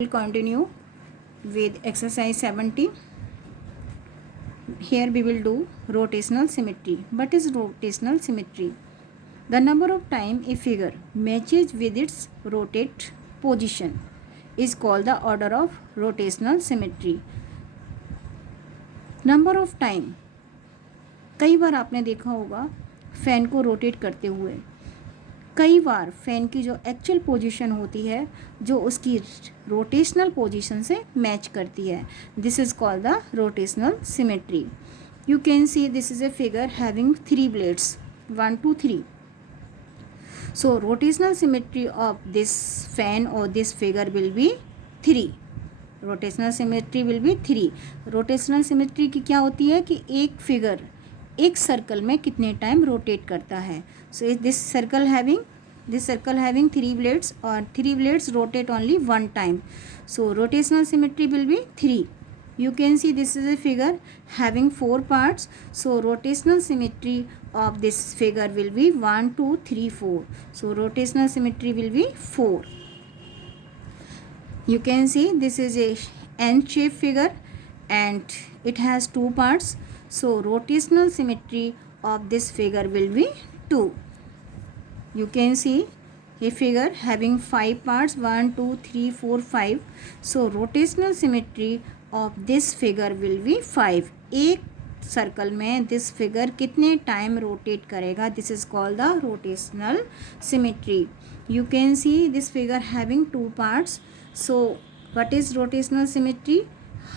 We'll continue with exercise 70. Here we will do rotational symmetry. What is rotational symmetry? The number of time a figure matches with its rotate position is called the order of rotational symmetry. Number of time, कई बार आपने देखा होगा fan को rotate करते हुए, कई बार fan की जो एक्चुअल पोजीशन होती है जो उसकी रोटेशनल पोजीशन से मैच करती है. This is called the rotational symmetry. You can see this is a figure having 3 blades 1 2 3. So rotational symmetry of this fan और this figure will be 3. Rotational symmetry will be 3. Rotational symmetry की क्या होती है कि एक figure एक circle में कितने टाइम रोटेट करता है. So this circle having 3 blades और 3 blades rotate only one time. So rotational symmetry will be 3. You can see this is a figure having 4 parts. So rotational symmetry of this figure will be 1 2 3 4. So rotational symmetry will be 4. You can see this is a N-shaped figure and it has 2 parts. So rotational symmetry of this figure will be 2. You can see a figure having 5 parts 1 2 3 4 5. So rotational symmetry of this figure will be 5. एक circle में this figure कितने time rotate करेगा, this is called the rotational symmetry. You can see this figure having 2 parts. So what is rotational symmetry?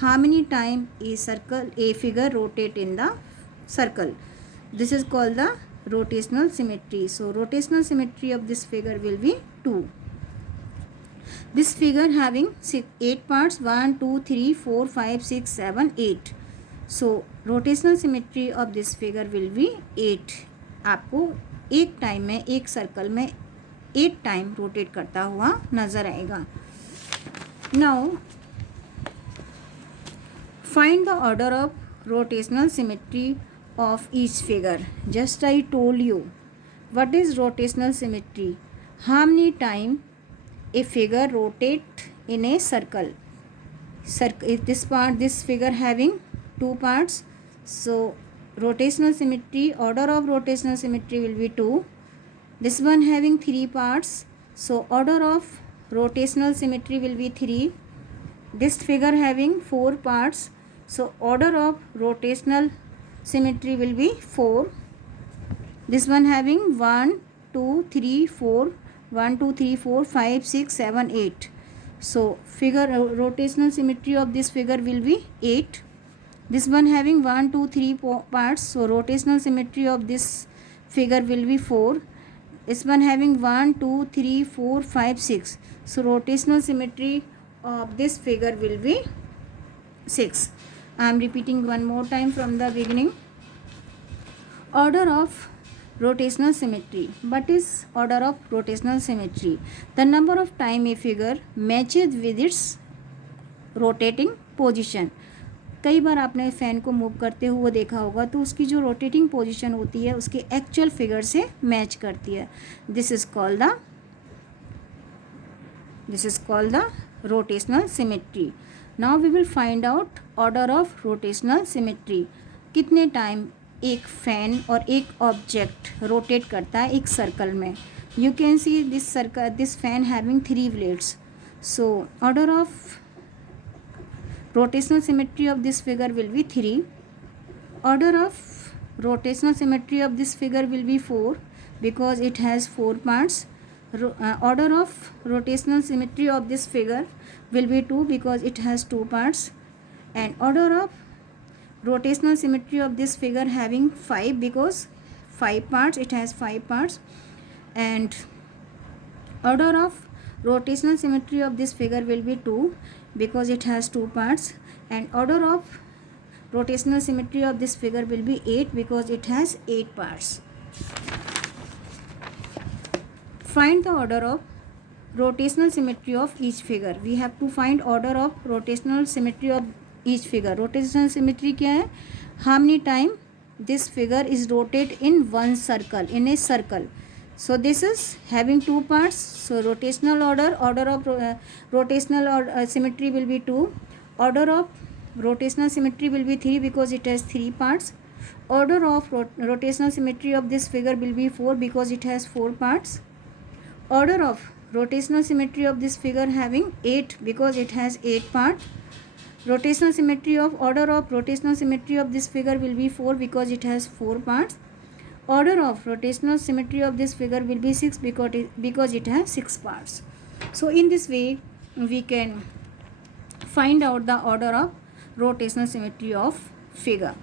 How many time a figure rotate in the circle. This is called the rotational symmetry. So rotational symmetry of this figure will be 2. This figure having 8 parts 1 2 3 4 5 6 7 8. So rotational symmetry of this figure will be 8. आपको एक time में एक circle में 8 time rotate करता हुआ नजर आएगा. Now find the order of rotational symmetry of each figure. Just I told you what is rotational symmetry. How many time a figure rotate in a circle. This figure having 2 parts. So rotational symmetry, order of rotational symmetry will be 2. This one having 3 parts. So order of rotational symmetry will be 3. This figure having 4 parts. So order of rotational symmetry will be 4. This one having 1 2 3 4 1 2 3 4 5 6 7 8. So figure rotational symmetry of this figure will be 8. This one having 1 2 3 parts. So rotational symmetry of this figure will be 4. This one having 1 2 3 4 5 6. So rotational symmetry of this figure will be 6. I am repeating one more time from the beginning. Order of rotational symmetry. What is order of rotational symmetry? The number of time a figure matches with its rotating position. कई बार आपने fan को move करते हुए देखा होगा तो उसकी जो रोटेटिंग पोजीशन होती है उसके एक्चुअल फिगर से मैच करती है. This is called the rotational symmetry. Now we will find out order of rotational symmetry. कितने टाइम एक फैन और एक ऑब्जेक्ट रोटेट करता है एक सर्कल में. You can see this fan having 3 blades. So order of rotational symmetry of this figure will be 3. Order of rotational symmetry of this figure will be 4 because it has 4 parts. Order of rotational symmetry of this figure will be 2 because it has 2 parts. And order of rotational symmetry of this figure having 5 because 5 parts, it has 5 parts. And order of rotational symmetry of this figure will be 2 because it has 2 parts. And order of rotational symmetry of this figure will be 8 because it has 8 parts. Find the order of rotational symmetry of each figure. We have to find order of rotational symmetry of each figure. Rotational symmetry क्या है? How many time this figure is rotate in one circle, in a circle. So this is having two parts. So rotational order of rotational symmetry will be 2. Order of rotational symmetry will be 3 because it has 3 parts. Order of rotational symmetry of this figure will be 4 because it has 4 parts. Order of rotational symmetry of this figure having 8 because it has 8 parts. Rotational symmetry of order of rotational symmetry of this figure will be 4 because it has 4 parts. Order of rotational symmetry of this figure will be 6 because it has 6 parts. So in this way we can find out the order of rotational symmetry of figure.